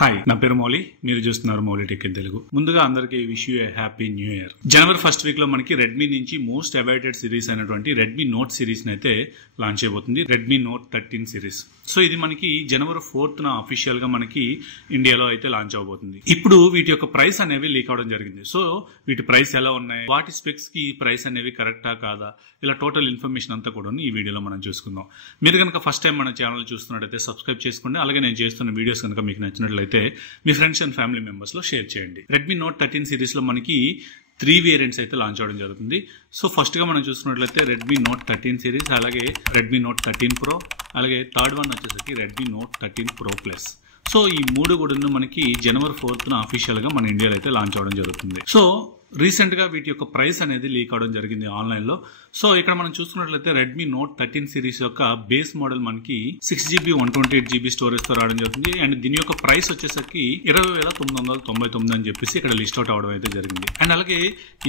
Hi, నా పేరు మౌలి. మీరు చూస్తున్నారు మౌలి టెక్ ఇన్ తెలుగు. ముందుగా అందరికీ wish you A happy new year. January first week లో మనకి రెడ్మీ నుంచి మోస్ట్ అవైటెడ్ సిరీస్ అయినటువంటి రెడ్మీ నోట్ సిరీస్ ని అయితే లాంచ్ అయిపోతుంది. Redmi note 13 series. సో ఇది మనకి జనవరి 4th అఫీషియల్ గా మనకి ఇండియాలో అయితే లాంచ్ అవబోతుంది. ఇప్పుడు వీటి యొక్క ప్రైస్ అనేవి లీక్ అవడం జరిగింది. సో వీటి ప్రైస్ ఎలా ఉన్నాయి, వాటి స్పెక్స్ కి ప్రైస్ అనేవి కరెక్టా కాదా, ఇలా టోటల్ ఇన్ఫర్మేషన్ అంతా కూడా ఈ వీడియోలో మనం చూసుకుందాం. మీరు కనుక ఫస్ట్ టైం మన ఛానల్ చూస్తున్నట్టయితే సబ్స్క్రైబ్ చేసుకోండి. అలాగే నేను చేస్తున్న వీడియోస్ కనుక మీకు నచ్చినట్లయితే మీ ఫ్రెండ్స్ అండ్ ఫ్యామిలీ మెంబర్స్ లో షేర్ చేయండి. రెడ్మీ నోట్ 13 సిరీస్ లో మనకి 3 వేరియంట్స్ అయితే లాంచ్ అవడం జరుగుతుంది. సో ఫస్ట్ గా మనం చూసుకున్నట్లయితే రెడ్మీ నోట్ 13 సిరీస్, అలాగే రెడ్మీ నోట్ 13 ప్రో, అలాగే థర్డ్ వన్ వచ్చేసరికి Redmi note 13 pro plus. So ఈ మూడు కూడా మనకి జనవరి 4th అఫీషియల్ గా మన ఇండియాలో అయితే లాంచ్ అవడం జరుగుతుంది. సో రీసెంట్ గా వీటి యొక్క ప్రైస్ అనేది లీక్ అవడం జరిగింది ఆన్లైన్ లో. సో ఇక్కడ మనం చూసుకున్నట్లయితే రెడ్మీ నోట్ 13 సిరీస్ యొక్క బేస్ మోడల్ మనకి 6GB 128GB స్టోరేజ్ తో రావడం జరుగుతుంది. అండ్ దీని యొక్క ప్రైస్ వచ్చేసరికి 20,999 అని చెప్పేసి ఇక్కడ లిస్ట్ అవుట్ అవడం అయితే జరిగింది. అండ్ అలాగే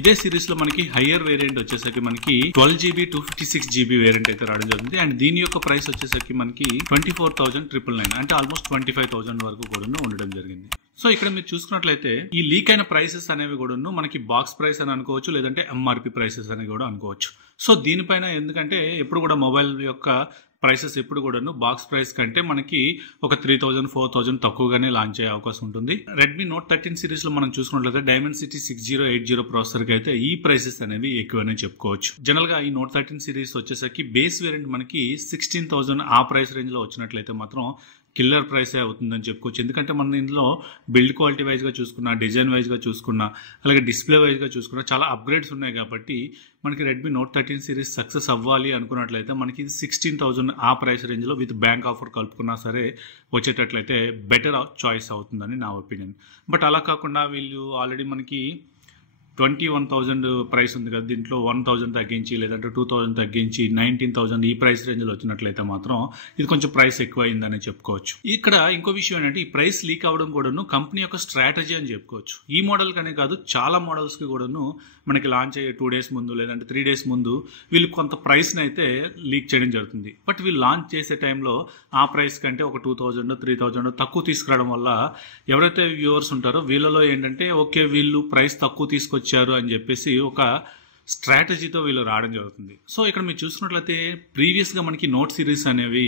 ఇదే సిరీస్ లో మనకి హయ్యర్ వేరియంట్ వచ్చేసరికి మనకి 12GB 256GB వేరియంట్ అయితే రావడం జరుగుతుంది. అండ్ దీని యొక్క ప్రైస్ వచ్చేసరికి మనకి 24,999 అంటే ఆల్మోస్ట్ 25,000 వరకు కూడా ఉండడం జరిగింది. సో ఇక్కడ మీరు చూసుకున్నట్లయితే ఈ లీక్ అయిన ప్రైసెస్ అనేవి కూడా మనకి బాక్స్ ప్రైస్ అని అనుకోవచ్చు, లేదంటే ఎంఆర్పి ప్రైసెస్ అని కూడా అనుకోవచ్చు. సో దీనిపైన ఎందుకంటే ఎప్పుడు కూడా మొబైల్ యొక్క ప్రైసెస్ ఎప్పుడు కూడాను బాక్స్ ప్రైస్ కంటే మనకి ఒక 3,000 4,000 తక్కువగానే లాంచ్ అయ్యే అవకాశం ఉంటుంది. రెడ్మీ నోట్ 13 సిరీస్ లో మనం చూసుకున్నట్లయితే డైమెన్సిటీ 6080 ప్రాసెసర్ కి అయితే ఈ ప్రైసెస్ అనేవి ఎక్కువనే చెప్పుకోవచ్చు. జనరల్ గా ఈ నోట్ 13 సిరీస్ వచ్చేసరికి బేస్ వేరియంట్ మనకి 16,000 ఆ ప్రైస్ రేంజ్ లో వచ్చినట్లయితే మాత్రం కిల్లర్ ప్రైసే అవుతుందని చెప్పుకోవచ్చు. ఎందుకంటే మనం ఇందులో బిల్డ్ క్వాలిటీ వైజ్ గా చూసుకున్నా, డిజైన్ వైజ్ గా చూసుకున్నా, అలాగే డిస్ప్లే వైజ్ గా చూసుకున్నా చాలా అప్గ్రేడ్స్ ఉన్నాయి. కాబట్టి మనకి రెడ్మీ నోట్ 13 సిరీస్ సక్సెస్ అవ్వాలి అనుకున్నట్లయితే మనకి 16,000 ఆ ప్రైస్ రేంజ్ లో విత్ బ్యాంక్ ఆఫర్ కలుపుకున్నా సరే వచ్చేటట్లయితే బెటర్ చాయిస్ అవుతుందని నా ఒపీనియన్. బట్ అలా కాకుండా వీళ్ళు ఆల్రెడీ మనకి 21,000 ప్రైస్ ఉంది కదా, దీంట్లో 1,000 తగ్గించి లేదంటే 2,000 తగ్గించి 19,000 ఈ ప్రైస్ రేంజ్ లో వచ్చినట్లయితే మాత్రం ఇది కొంచెం ప్రైస్ ఎక్కువ అయిందని చెప్పుకోవచ్చు. ఇక్కడ ఇంకో విషయం ఏంటంటే ఈ ప్రైస్ లీక్ అవడం కూడాను కంపెనీ యొక్క స్ట్రాటజీ అని చెప్పుకోవచ్చు. ఈ మోడల్ కనే కాదు, చాలా మోడల్స్ కి కూడాను మనకి లాంచ్ అయ్యే 2 days ముందు లేదంటే 3 days ముందు వీళ్ళు కొంత ప్రైస్ ని అయితే లీక్ చేయడం జరుగుతుంది. బట్ వీళ్ళు లాంచ్ చేసే టైంలో ఆ ప్రైస్ కంటే ఒక 2,000 3,000 తక్కువ తీసుకురావడం వల్ల ఎవరైతే వ్యూవర్స్ ఉంటారో వీళ్ళలో ఏంటంటే ఓకే వీళ్ళు ప్రైస్ తక్కువ తీసుకొచ్చారు అని చెప్పేసి ఒక స్ట్రాటజీతో వీళ్ళు రావడం జరుగుతుంది. సో ఇక్కడ మీరు చూసుకున్నట్లయితే ప్రీవియస్ గా మనకి నోట్ సిరీస్ అనేవి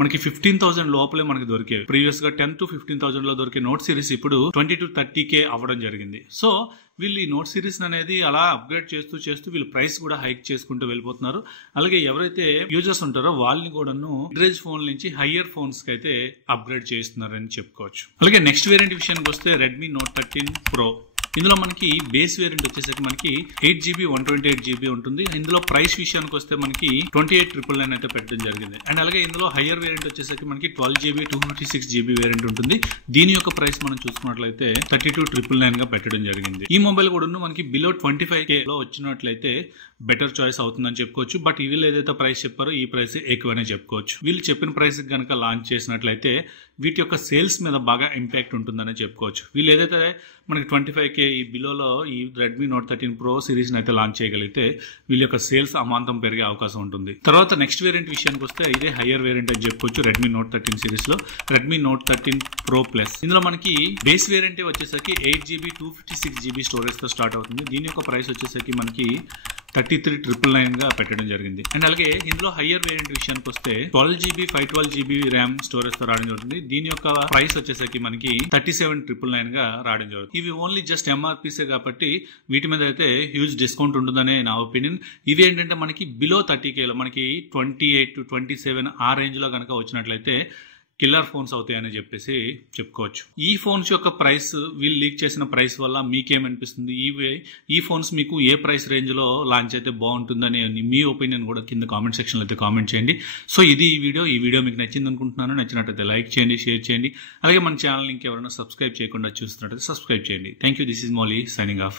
మనకి 15,000 లోపలే మనకి దొరికేవి. ప్రీవియస్ గా 10 to 15,000 లో దొరికే నోట్ సిరీస్ ఇప్పుడు 20 to 30K అవ్వడం జరిగింది. సో వీళ్ళు ఈ నోట్ సిరీస్ అనేది అలా అప్గ్రేడ్ చేస్తూ వీళ్ళు ప్రైస్ కూడా హైక్ చేసుకుంటూ వెళ్ళిపోతున్నారు. అలాగే ఎవరైతే యూజర్స్ ఉంటారో వాళ్ళని కూడాను మిడ్ రేంజ్ ఫోన్ నుంచి హయ్యర్ ఫోన్స్ కి అయితే అప్గ్రేడ్ చేస్తున్నారని చెప్పుకోవచ్చు. అలాగే నెక్స్ట్ వేరియంట్ విషయానికి వస్తే రెడ్మీ నోట్ 13 ప్రో. ఇందులో మనకి బేస్ వేరియంట్ వచ్చేసరికి మనకి 8GB 128GB ఉంటుంది. ఇందులో ప్రైస్ విషయానికి వస్తే మనకి 28,999 అయితే పెట్టడం జరిగింది. అండ్ అలాగే ఇందులో హయ్యర్ వేరియంట్ వచ్చేసరికి మనకి 12GB 256GB వేరియంట్ ఉంటుంది. దీని యొక్క ప్రైస్ మనం చూసుకున్నట్లయితే 32,999 గా పెట్టడం జరిగింది. ఈ మొబైల్ కూడా మనకి బిలో 25K లో వచ్చినట్లయితే బెటర్ చాయిస్ అవుతుందని చెప్పుకోవచ్చు. బట్ వీళ్ళు ఏదైతే ప్రైస్ చెప్పారో ఈ ప్రైస్ ఎక్కువనే చెప్పుకోవచ్చు. వీళ్ళు చెప్పిన ప్రైస్ కనుక లాంచ్ చేసినట్లయితే వీటి యొక్క సేల్స్ మీద బాగా ఇంపాక్ట్ ఉంటుందని చెప్పుకోవచ్చు. వీళ్ళు ఏదైతే మనకి 25K ఈ బిలోలో ఈ రెడ్మీ నోట్ 13 ప్రో సిరీస్ అయితే లాంచ్ చేయగలిగితే వీళ్ళ యొక్క సేల్స్ అమాంతం పెరిగే అవకాశం ఉంటుంది. తర్వాత నెక్స్ట్ వేరియంట్ విషయానికి వస్తే ఇదే హయ్యర్ వేరియంట్ అని చెప్పుకోవచ్చు. రెడ్మీ నోట్ 13 సిరీస్ లో రెడ్మీ నోట్ 13 ప్రో ప్లస్. ఇందులో మనకి బేస్ వేరియంట్ వచ్చేసరికి 8GB 256GB స్టోరేజ్ తో స్టార్ట్ అవుతుంది. దీని యొక్క ప్రైస్ వచ్చేసరికి మనకి 33,999 గా పెట్టడం జరిగింది. అండ్ అలాగే ఇందులో హయ్యర్ వేరియంట్ విషయానికి వస్తే 12GB 512GB ర్యామ్ స్టోరేజ్ తో రావడం జరుగుతుంది. దీని యొక్క ప్రైస్ వచ్చేసరికి మనకి 37,999 గా రావడం జరుగుతుంది. ఇవి ఓన్లీ జస్ట్ ఎంఆర్పీసే కాబట్టి వీటి మీద అయితే హ్యూజ్ డిస్కౌంట్ ఉంటుందనే నా ఒపీనియన్. ఇవి ఏంటంటే మనకి బిలో 30K లో మనకి 28 to 27 ఆ రేంజ్ లో కనుక వచ్చినట్లయితే కిల్లర్ ఫోన్స్ అవుతాయని చెప్పేసి చెప్పుకోవచ్చు. ఈ ఫోన్స్ యొక్క ప్రైస్ వీళ్ళు లీక్ చేసిన ప్రైస్ వల్ల మీకేమనిపిస్తుంది? ఈ ఫోన్స్ మీకు ఏ ప్రైస్ రేంజ్ లో లాంచ్ అయితే బాగుంటుందని మీ ఒపీనియన్ కూడా కింద కామెంట్ సెక్షన్ లో అయితే కామెంట్ చేయండి. సో ఇది ఈ వీడియో మీకు నచ్చింది అనుకుంటున్నాను. నచ్చినట్టయితే లైక్ చేయండి, షేర్ చేయండి. అలాగే మన ఛానల్ ఇంకెవరైనా సబ్స్క్రైబ్ చేయకుండా చూస్తున్నట్టయితే సబ్స్క్రైబ్ చేయండి. Thank you. This is Mouli signing off.